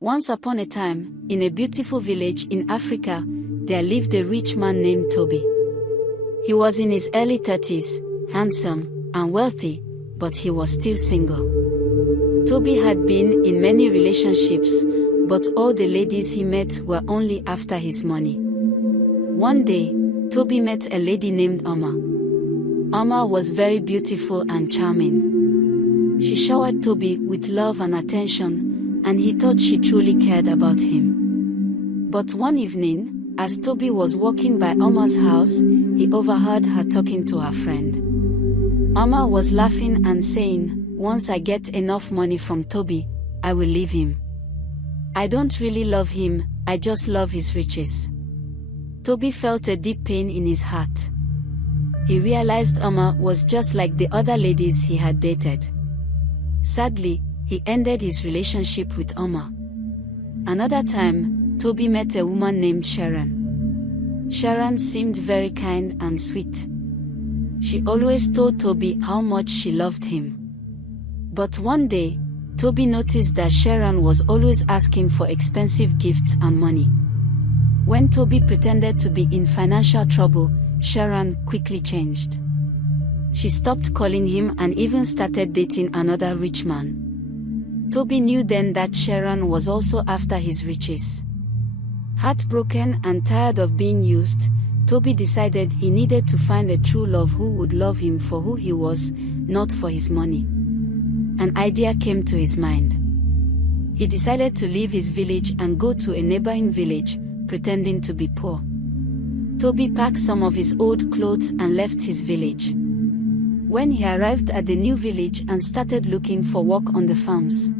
Once upon a time, in a beautiful village in Africa, there lived a rich man named Toby. He was in his early 30s, handsome and wealthy, but he was still single. Toby had been in many relationships, but all the ladies he met were only after his money. One day, Toby met a lady named Amma. Amma was very beautiful and charming. She showered Toby with love and attention, and he thought she truly cared about him. But one evening, as Toby was walking by Amma's house, he overheard her talking to her friend. Amma was laughing and saying, "Once I get enough money from Toby, I will leave him. I don't really love him, I just love his riches." Toby felt a deep pain in his heart. He realized Amma was just like the other ladies he had dated. Sadly, he ended his relationship with Amma. Another time, Toby met a woman named Sharon. Sharon seemed very kind and sweet. She always told Toby how much she loved him. But one day, Toby noticed that Sharon was always asking for expensive gifts and money. When Toby pretended to be in financial trouble, Sharon quickly changed. She stopped calling him and even started dating another rich man. Toby knew then that Sharon was also after his riches. Heartbroken and tired of being used, Toby decided he needed to find a true love who would love him for who he was, not for his money. An idea came to his mind. He decided to leave his village and go to a neighboring village, pretending to be poor. Toby packed some of his old clothes and left his village. When he arrived at the new village and started looking for work on the farms,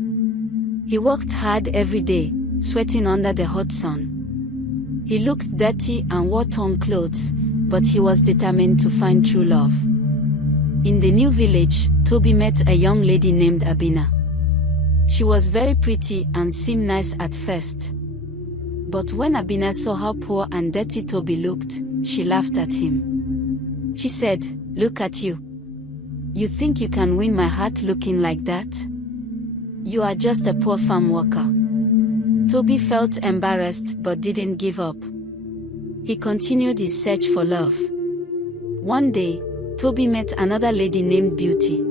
he worked hard every day, sweating under the hot sun. He looked dirty and wore torn clothes, but he was determined to find true love. In the new village, Toby met a young lady named Abina. She was very pretty and seemed nice at first. But when Abina saw how poor and dirty Toby looked, she laughed at him. She said, "Look at you. You think you can win my heart looking like that? You are just a poor farm worker." Toby felt embarrassed but didn't give up. He continued his search for love. One day, Toby met another lady named Beauty.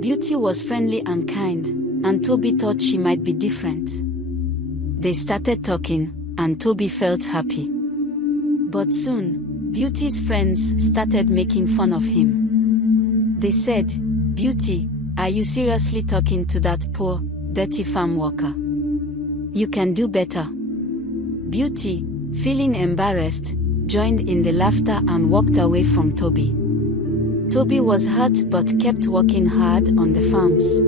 Beauty was friendly and kind, and Toby thought she might be different. They started talking, and Toby felt happy. But soon, Beauty's friends started making fun of him. They said, "Beauty, are you seriously talking to that poor, dirty farm worker? You can do better." Beauty, feeling embarrassed, joined in the laughter and walked away from Toby. Toby was hurt but kept working hard on the farms.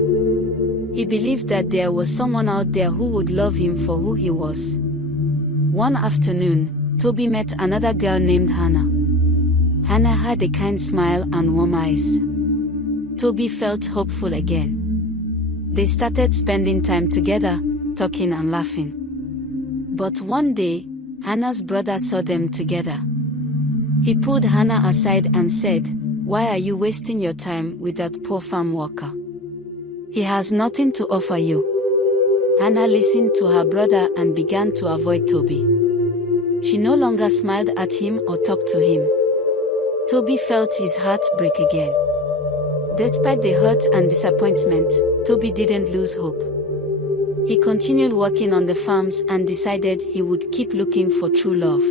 He believed that there was someone out there who would love him for who he was. One afternoon, Toby met another girl named Hannah. Hannah had a kind smile and warm eyes. Toby felt hopeful again. They started spending time together, talking and laughing. But one day, Hannah's brother saw them together. He pulled Hannah aside and said, "Why are you wasting your time with that poor farm worker? He has nothing to offer you." Hannah listened to her brother and began to avoid Toby. She no longer smiled at him or talked to him. Toby felt his heart break again. Despite the hurt and disappointment, Toby didn't lose hope. He continued working on the farms and decided he would keep looking for true love.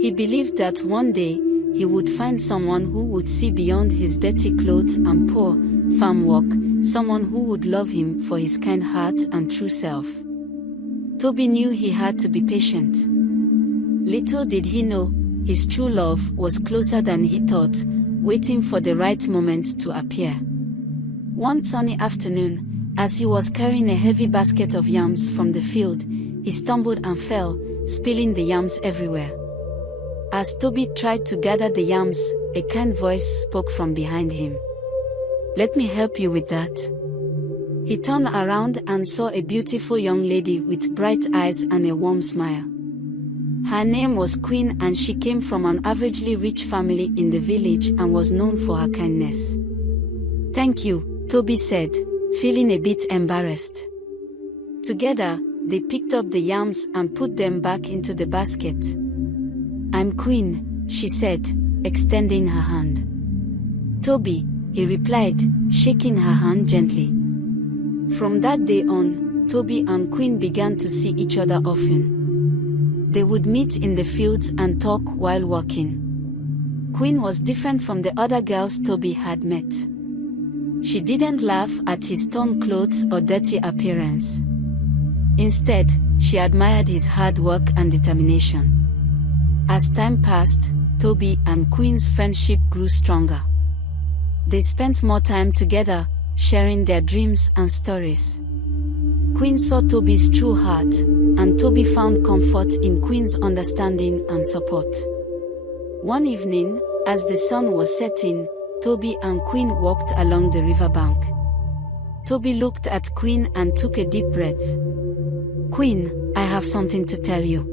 He believed that one day, he would find someone who would see beyond his dirty clothes and poor farm work, someone who would love him for his kind heart and true self. Toby knew he had to be patient. Little did he know, his true love was closer than he thought, waiting for the right moment to appear. One sunny afternoon, as he was carrying a heavy basket of yams from the field, he stumbled and fell, spilling the yams everywhere. As Toby tried to gather the yams, a kind voice spoke from behind him. "Let me help you with that." He turned around and saw a beautiful young lady with bright eyes and a warm smile. Her name was Queen and she came from an averagely rich family in the village and was known for her kindness. "Thank you," Toby said, feeling a bit embarrassed. Together, they picked up the yams and put them back into the basket. "I'm Queen," she said, extending her hand. "Toby," he replied, shaking her hand gently. From that day on, Toby and Queen began to see each other often. They would meet in the fields and talk while walking. Queen was different from the other girls Toby had met. She didn't laugh at his torn clothes or dirty appearance. Instead, she admired his hard work and determination. As time passed, Toby and Queen's friendship grew stronger. They spent more time together, sharing their dreams and stories. Queen saw Toby's true heart, and Toby found comfort in Queen's understanding and support. One evening, as the sun was setting, Toby and Queen walked along the riverbank. Toby looked at Queen and took a deep breath. "Queen, I have something to tell you."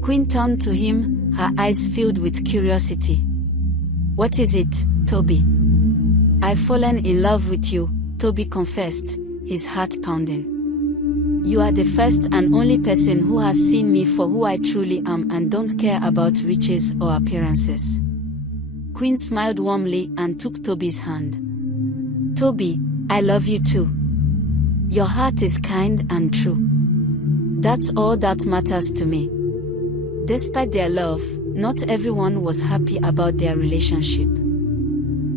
Queen turned to him, her eyes filled with curiosity. "What is it, Toby?" "I've fallen in love with you," Toby confessed, his heart pounding. "You are the first and only person who has seen me for who I truly am and don't care about riches or appearances." Queen smiled warmly and took Toby's hand. "Toby, I love you too. Your heart is kind and true. That's all that matters to me." Despite their love, not everyone was happy about their relationship.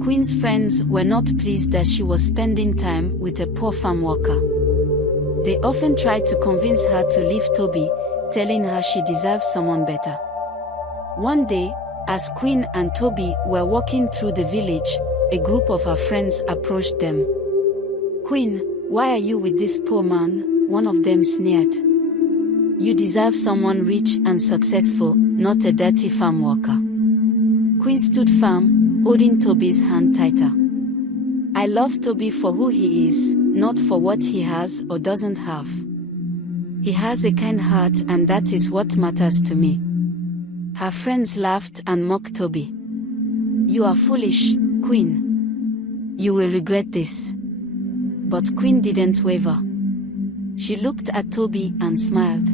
Queen's friends were not pleased that she was spending time with a poor farm worker. They often tried to convince her to leave Toby, telling her she deserved someone better. One day, as Queen and Toby were walking through the village, a group of her friends approached them. "Queen, why are you with this poor man?" one of them sneered. "You deserve someone rich and successful, not a dirty farm worker." Queen stood firm, holding Toby's hand tighter. "I love Toby for who he is, not for what he has or doesn't have. He has a kind heart and that is what matters to me." Her friends laughed and mocked Toby. "You are foolish, Queen. You will regret this." But Queen didn't waver. She looked at Toby and smiled.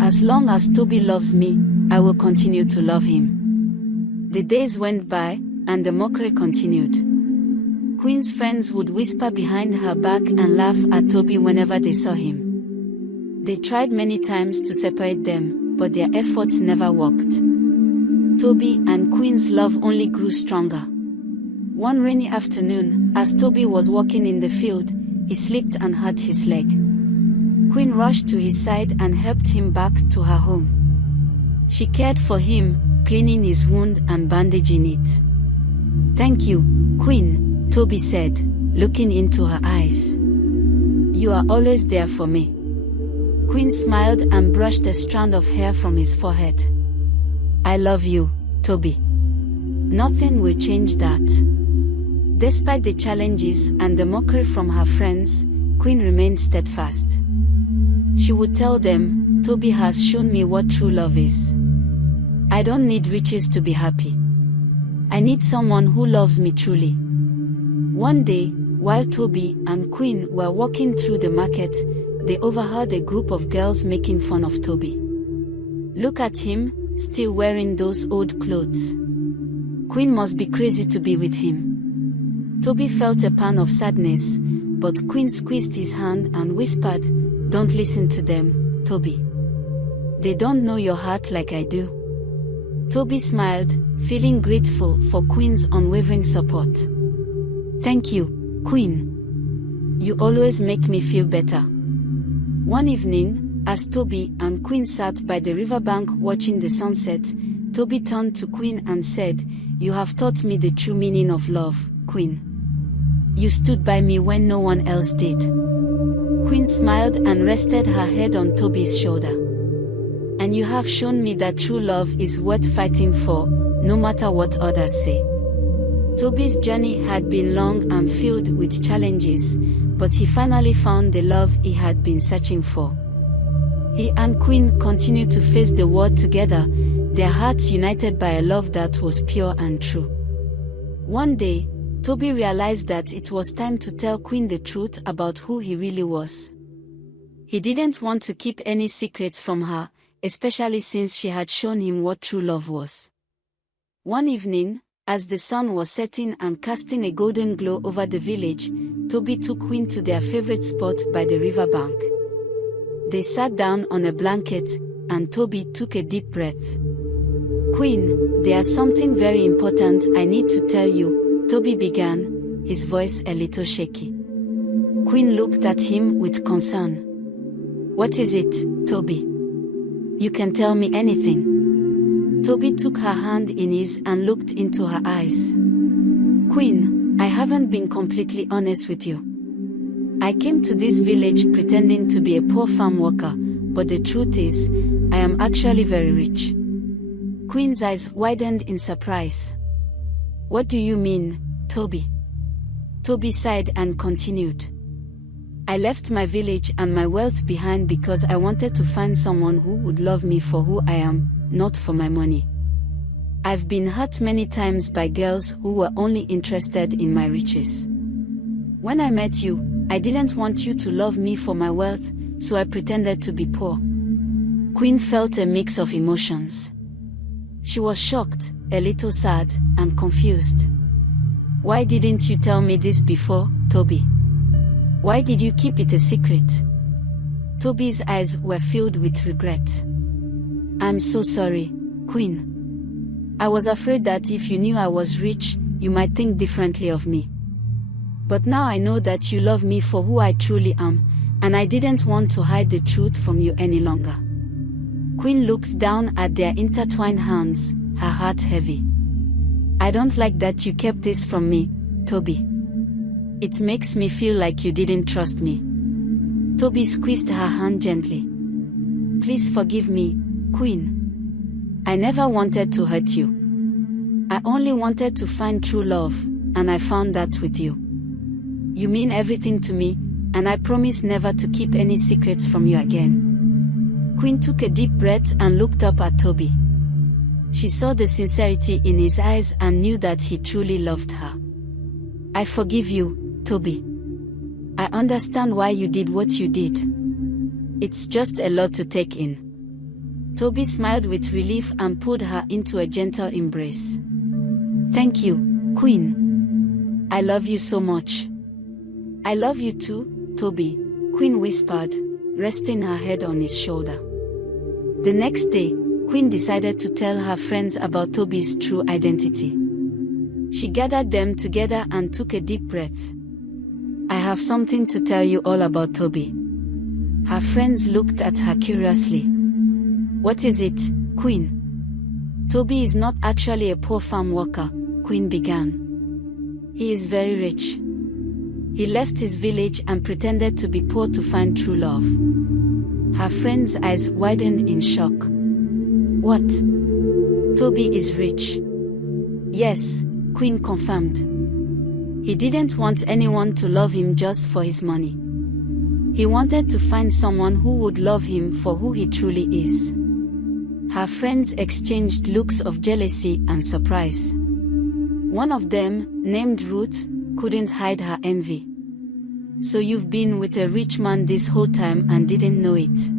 "As long as Toby loves me, I will continue to love him." The days went by, and the mockery continued. Queen's friends would whisper behind her back and laugh at Toby whenever they saw him. They tried many times to separate them, but their efforts never worked. Toby and Queen's love only grew stronger. One rainy afternoon, as Toby was walking in the field, he slipped and hurt his leg. Queen rushed to his side and helped him back to her home. She cared for him, cleaning his wound and bandaging it. "Thank you, Queen," Toby said, looking into her eyes. "You are always there for me." Queen smiled and brushed a strand of hair from his forehead. "I love you, Toby. Nothing will change that." Despite the challenges and the mockery from her friends, Queen remained steadfast. She would tell them, "Toby has shown me what true love is. I don't need riches to be happy. I need someone who loves me truly." One day, while Toby and Queen were walking through the market, they overheard a group of girls making fun of Toby. "Look at him, still wearing those old clothes. Queen must be crazy to be with him." Toby felt a pang of sadness, but Queen squeezed his hand and whispered, "Don't listen to them, Toby. They don't know your heart like I do." Toby smiled, feeling grateful for Queen's unwavering support. "Thank you, Queen. You always make me feel better." One evening, as Toby and Queen sat by the riverbank watching the sunset, Toby turned to Queen and said, "You have taught me the true meaning of love, Queen. You stood by me when no one else did." Queen smiled and rested her head on Toby's shoulder. "And you have shown me that true love is worth fighting for, no matter what others say." Toby's journey had been long and filled with challenges, but he finally found the love he had been searching for. He and Queen continued to face the world together, their hearts united by a love that was pure and true. One day, Toby realized that it was time to tell Queen the truth about who he really was. He didn't want to keep any secrets from her, especially since she had shown him what true love was. One evening, as the sun was setting and casting a golden glow over the village, Toby took Queen to their favorite spot by the riverbank. They sat down on a blanket, and Toby took a deep breath. "Queen, there's something very important I need to tell you," Toby began, his voice a little shaky. Queen looked at him with concern. "What is it, Toby? You can tell me anything." Toby took her hand in his and looked into her eyes. "Queen, I haven't been completely honest with you. I came to this village pretending to be a poor farm worker, but the truth is, I am actually very rich." Queen's eyes widened in surprise. "What do you mean, Toby?" Toby sighed and continued. "I left my village and my wealth behind because I wanted to find someone who would love me for who I am, not for my money. I've been hurt many times by girls who were only interested in my riches. When I met you, I didn't want you to love me for my wealth, so I pretended to be poor." Queen felt a mix of emotions. She was shocked, a little sad, and confused. "Why didn't you tell me this before, Toby? Why did you keep it a secret?" Toby's eyes were filled with regret. "I'm so sorry, Queen. I was afraid that if you knew I was rich, you might think differently of me. But now I know that you love me for who I truly am, and I didn't want to hide the truth from you any longer." Queen looked down at their intertwined hands, her heart heavy. "I don't like that you kept this from me, Toby. It makes me feel like you didn't trust me." Toby squeezed her hand gently. "Please forgive me, Queen. I never wanted to hurt you. I only wanted to find true love, and I found that with you. You mean everything to me, and I promise never to keep any secrets from you again." Queen took a deep breath and looked up at Toby. She saw the sincerity in his eyes and knew that he truly loved her. "I forgive you, Toby. I understand why you did what you did. It's just a lot to take in." Toby smiled with relief and pulled her into a gentle embrace. "Thank you, Queen. I love you so much." "I love you too, Toby," Queen whispered, resting her head on his shoulder. The next day, Queen decided to tell her friends about Toby's true identity. She gathered them together and took a deep breath. "I have something to tell you all about Toby." Her friends looked at her curiously. "What is it, Queen?" "Toby is not actually a poor farm worker," Queen began. "He is very rich. He left his village and pretended to be poor to find true love." Her friend's eyes widened in shock. "What? Toby is rich?" "Yes," Queen confirmed. "He didn't want anyone to love him just for his money. He wanted to find someone who would love him for who he truly is." Her friends exchanged looks of jealousy and surprise. One of them, named Ruth, couldn't hide her envy. "So you've been with a rich man this whole time and didn't know it?"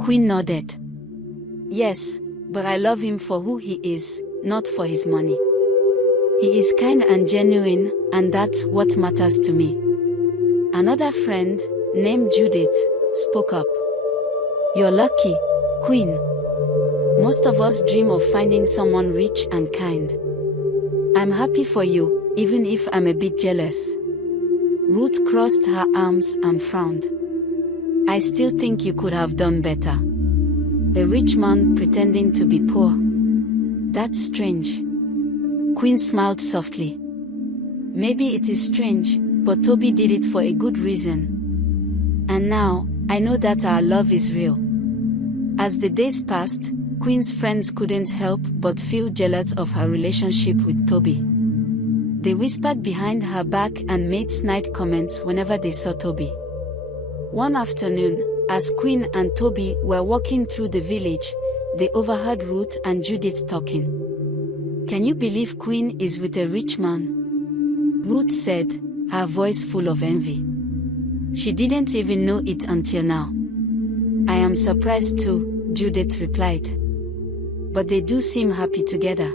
Queen nodded. "Yes, but I love him for who he is, not for his money. He is kind and genuine, and that's what matters to me." Another friend, named Judith, spoke up. "You're lucky, Queen. Most of us dream of finding someone rich and kind. I'm happy for you, even if I'm a bit jealous." Ruth crossed her arms and frowned. "I still think you could have done better. A rich man pretending to be poor. That's strange." Queen smiled softly. "Maybe it is strange, but Toby did it for a good reason. And now, I know that our love is real." As the days passed, Queen's friends couldn't help but feel jealous of her relationship with Toby. They whispered behind her back and made snide comments whenever they saw Toby. One afternoon, as Queen and Toby were walking through the village, they overheard Ruth and Judith talking. "Can you believe Queen is with a rich man?" Ruth said, her voice full of envy. She didn't even know it until now. I am surprised too, Judith replied. But they do seem happy together.